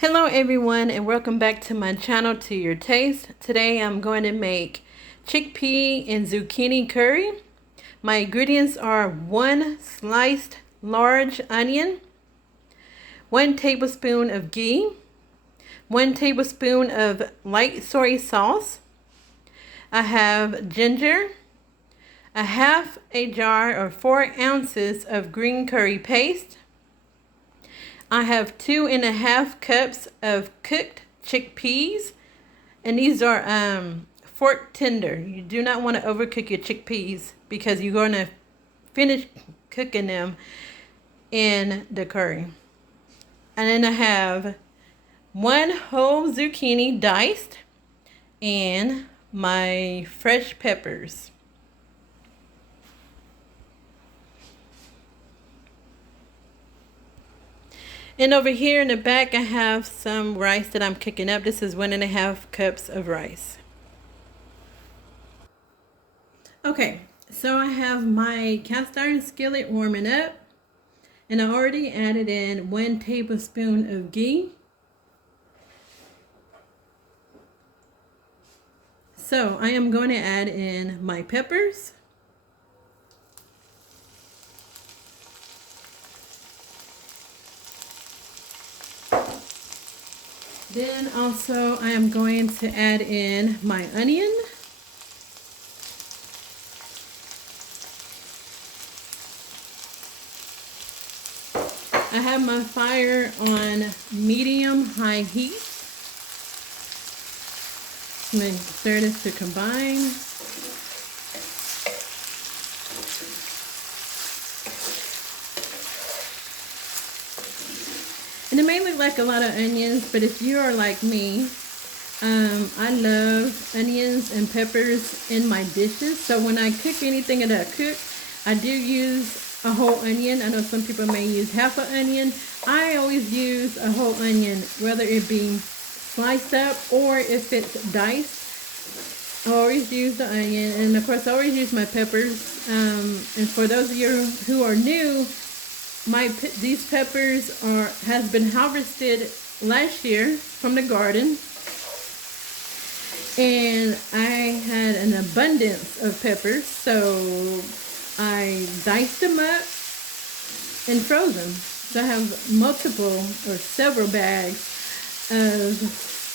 Hello everyone and welcome back to my channel To Your Taste. Today I'm going to make chickpea and zucchini curry. My ingredients are 1 sliced large onion, 1 tablespoon of ghee, 1 tablespoon of light soy sauce. I have ginger, a half a jar or 4 ounces of green curry paste. I have 2.5 cups of cooked chickpeas, and these are fork tender. You do not want to overcook your chickpeas because you're going to finish cooking them in the curry. And then I have 1 whole zucchini diced and my fresh peppers. And over here in the back, I have some rice that I'm cooking up. This is 1.5 cups of rice. Okay, so I have my cast iron skillet warming up. And I already added in 1 tablespoon of ghee. So I am going to add in my peppers. Then also I am going to add in my onion. I have my fire on medium-high heat. I'm going to stir this to combine. And it may look like a lot of onions, but if you are like me, I love onions and peppers in my dishes. So when I cook anything that I cook, I do use a whole onion. I know some people may use half an onion. I always use a whole onion, whether it be sliced up or if it's diced. I always use the onion, and of course I always use my peppers. And for those of you who are new, these peppers has been harvested last year from the garden, and I had an abundance of peppers, so I diced them up and froze them. So I have multiple or several bags of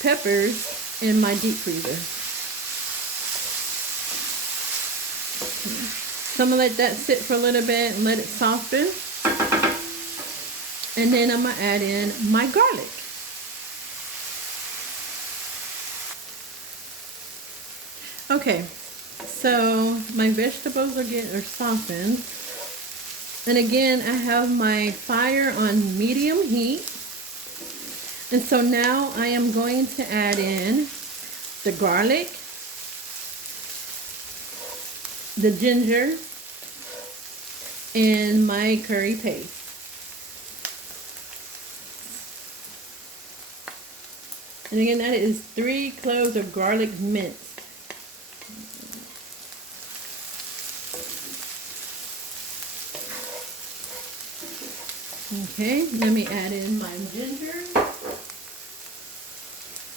peppers in my deep freezer. So I'm gonna let that sit for a little bit and let it soften. And then I'm going to add in my garlic. Okay, so my vegetables are softened. And again, I have my fire on medium heat. And so now I am going to add in the garlic, the ginger, and my curry paste. And again, that is 3 cloves of garlic minced. Okay, let me add in my ginger.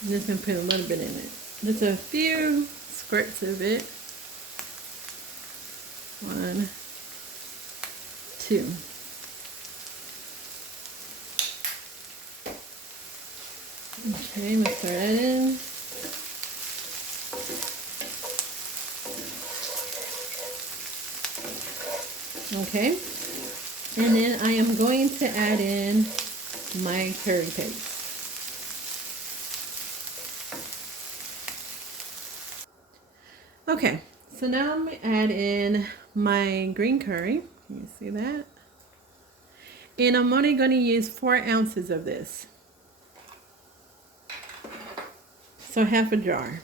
I'm just going to put a little bit in it. Just a few squirts of it. 1, 2. Okay, let's throw that in. Okay, and then I am going to add in my curry paste. Okay, so now I'm going to add in my green curry. Can you see that? And I'm only going to use 4 ounces of this. So half a jar.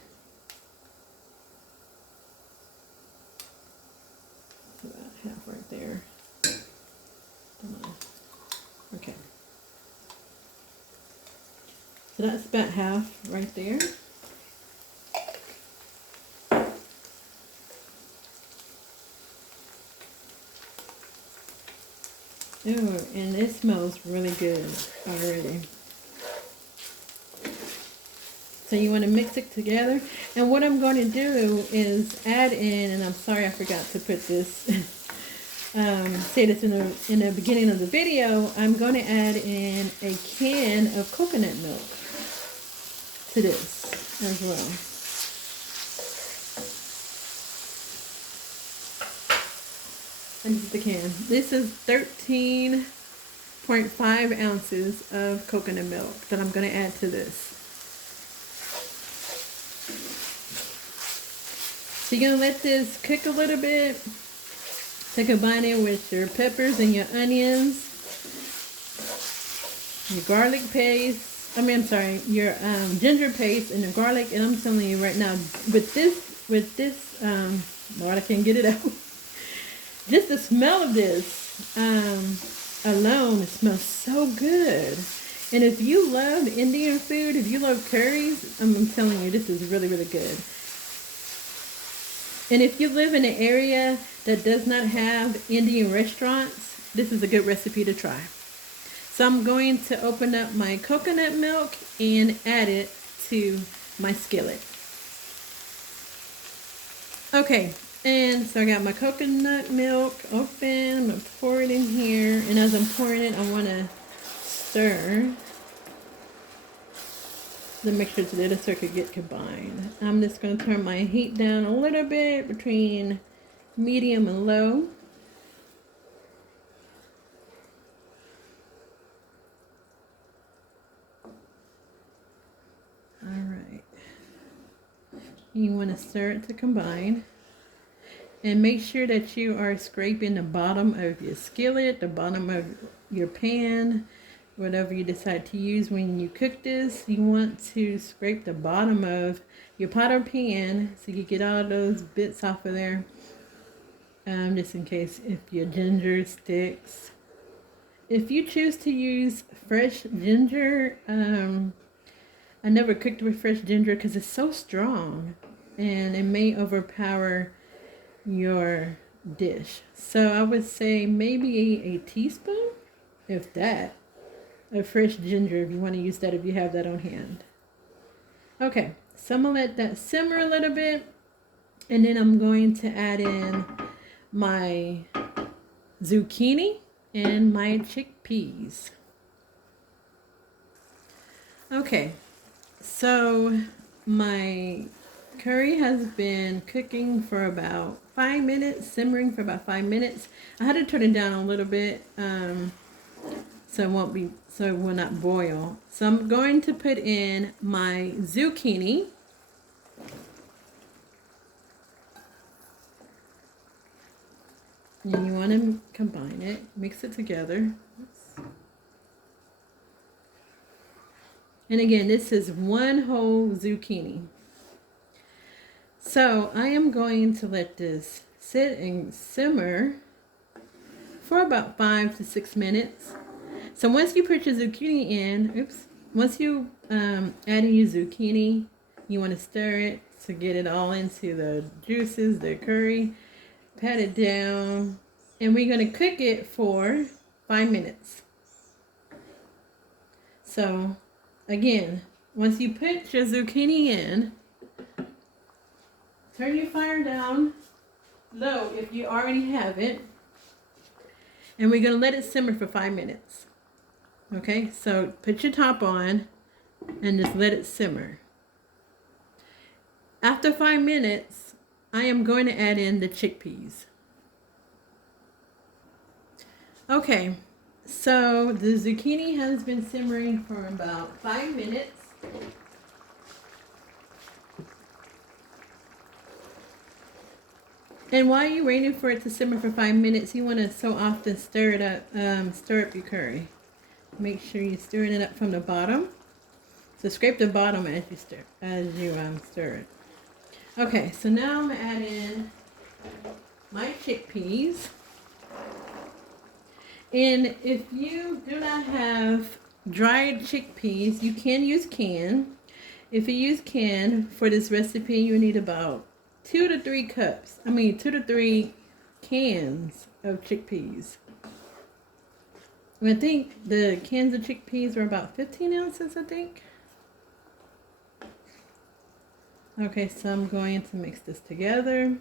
About half right there. Okay. So that's about half right there. Ooh, and it smells really good already. So you want to mix it together. And what I'm going to do is add in, and I'm sorry I forgot to put this, say this in the beginning of the video, I'm going to add in a can of coconut milk to this as well. And this is the can. This is 13.5 ounces of coconut milk that I'm going to add to this. So you're going to let this cook a little bit to combine it with your peppers and your onions, your garlic paste. I'm sorry, your ginger paste and the garlic. And I'm telling you right now, with this, Lord, I can't get it out. Just the smell of this alone, it smells so good. And if you love Indian food, if you love curries, I'm telling you, this is really, really good. And if you live in an area that does not have Indian restaurants, this is a good recipe to try. So I'm going to open up my coconut milk and add it to my skillet. Okay, and so I got my coconut milk open. I'm going to pour it in here. And as I'm pouring it, I want to stir the mixture so that it could get combined. I'm just going to turn my heat down a little bit between medium and low. Alright. You want to stir it to combine. And make sure that you are scraping the bottom of your skillet, the bottom of your pan, whatever you decide to use when you cook this. You want to scrape the bottom of your pot or pan so you get all those bits off of there. Just in case if your ginger sticks. If you choose to use fresh ginger, I never cooked with fresh ginger because it's so strong and it may overpower your dish. So I would say maybe a teaspoon, if that, of fresh ginger, if you want to use that, if you have that on hand. Okay, so I'm going to let that simmer a little bit, and then I'm going to add in my zucchini and my chickpeas. Okay, so my curry has been cooking for about 5 minutes, simmering for about 5 minutes. I had to turn it down a little bit, so it will not boil. So I'm going to put in my zucchini. And you want to combine it, mix it together. And again, this is one whole zucchini. So I am going to let this sit and simmer for about 5 to 6 minutes. So once you put your zucchini in, once you add in your zucchini, you want to stir it to get it all into the juices, the curry. Pat it down, and we're going to cook it for 5 minutes. So again, once you put your zucchini in, turn your fire down low if you already have it, and we're going to let it simmer for 5 minutes. Okay, so put your top on and just let it simmer. After 5 minutes, I am going to add in the chickpeas. Okay, so the zucchini has been simmering for about 5 minutes. And while you're waiting for it to simmer for 5 minutes, you want to so often stir it up, stir up your curry. Make sure you're stirring it up from the bottom. So scrape the bottom as you stir it. Okay, so now I'm going to add in my chickpeas. And if you do not have dried chickpeas, you can use canned. If you use canned for this recipe, you need about 2 to 3 cans of chickpeas. And I think the cans of chickpeas are about 15 ounces, I think. Okay, so I'm going to mix this together.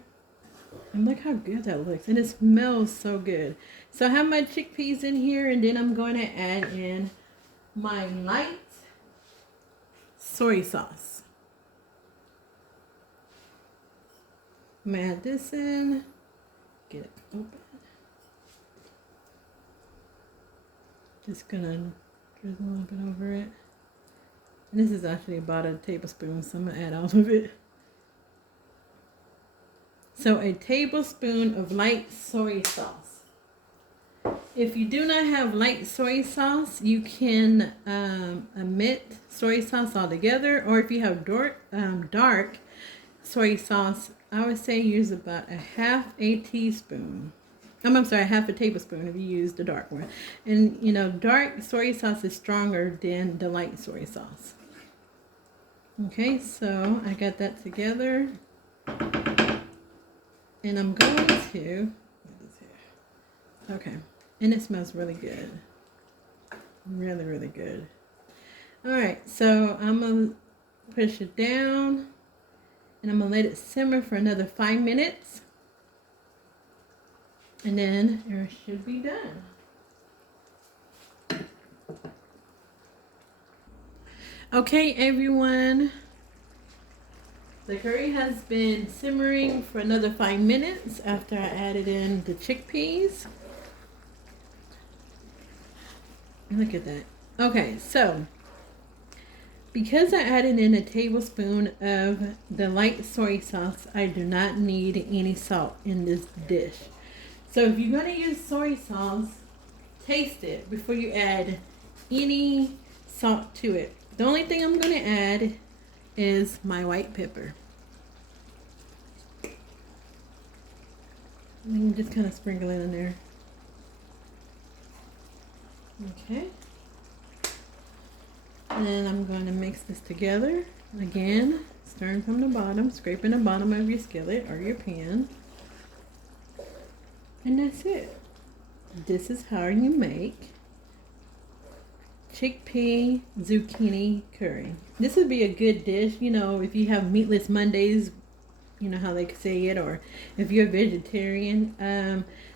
And look how good that looks. And it smells so good. So I have my chickpeas in here, and then I'm going to add in my light soy sauce. I'm going to add this in. Get it open. Just going to drizzle a little bit over it. And this is actually about a tablespoon, so I'm going to add all of it. So a tablespoon of light soy sauce. If you do not have light soy sauce, you can omit soy sauce altogether. Or if you have dark soy sauce, I would say use about a half a teaspoon. I'm sorry, half a tablespoon if you use the dark one. And you know, dark soy sauce is stronger than the light soy sauce. Okay, so I got that together. And I'm going to, okay, and it smells really good. Really, really good. All right, so I'm going to push it down, and I'm going to let it simmer for another 5 minutes. And then it should be done. Okay, everyone. The curry has been simmering for another 5 minutes after I added in the chickpeas. Look at that. Okay, so because I added in a tablespoon of the light soy sauce, I do not need any salt in this dish. So if you're going to use soy sauce, taste it before you add any salt to it. The only thing I'm going to add is my white pepper. And just kind of sprinkle it in there. Okay. And then I'm going to mix this together. Again, stirring from the bottom, scraping the bottom of your skillet or your pan. And that's it. This is how you make chickpea zucchini curry. This would be a good dish, you know, if you have meatless Mondays, you know how they say it, or if you're a vegetarian.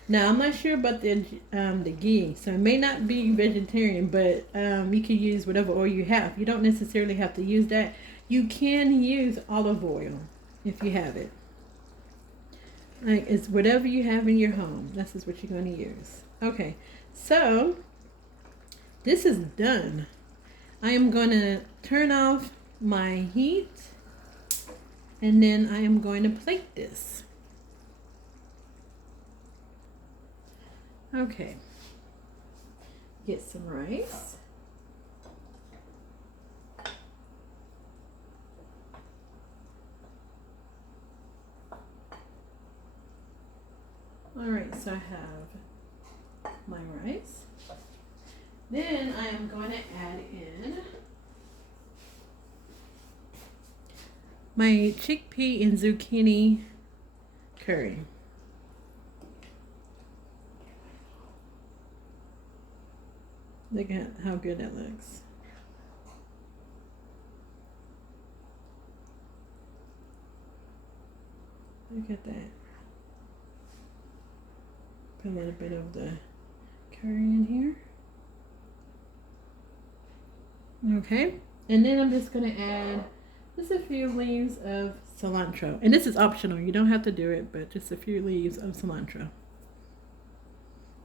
Now I'm not sure about the ghee, so it may not be vegetarian, but you can use whatever oil you have. You don't necessarily have to use that. You can use olive oil if you have it. Like, it's whatever you have in your home. This is what you're going to use. Okay, so this is done. I am going to turn off my heat, and then I am going to plate this. Okay, get some rice. All right, so I have my rice. Then I am going to add in my chickpea and zucchini curry. Look at how good that looks. Look at that. Put a little bit of the curry in here. Okay, and then I'm just going to add just a few leaves of cilantro. And this is optional. You don't have to do it, but just a few leaves of cilantro.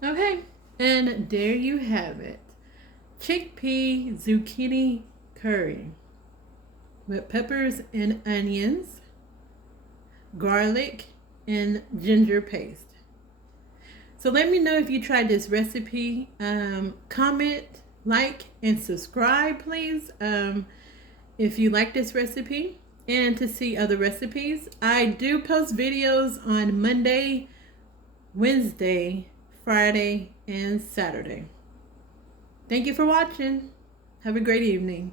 Okay, and there you have it. Chickpea zucchini curry with peppers and onions, garlic, and ginger paste. So let me know if you tried this recipe. Comment, like, and subscribe, please, if you like this recipe, and to see other recipes. I do post videos on Monday, Wednesday, Friday, and Saturday. Thank you for watching. Have a great evening.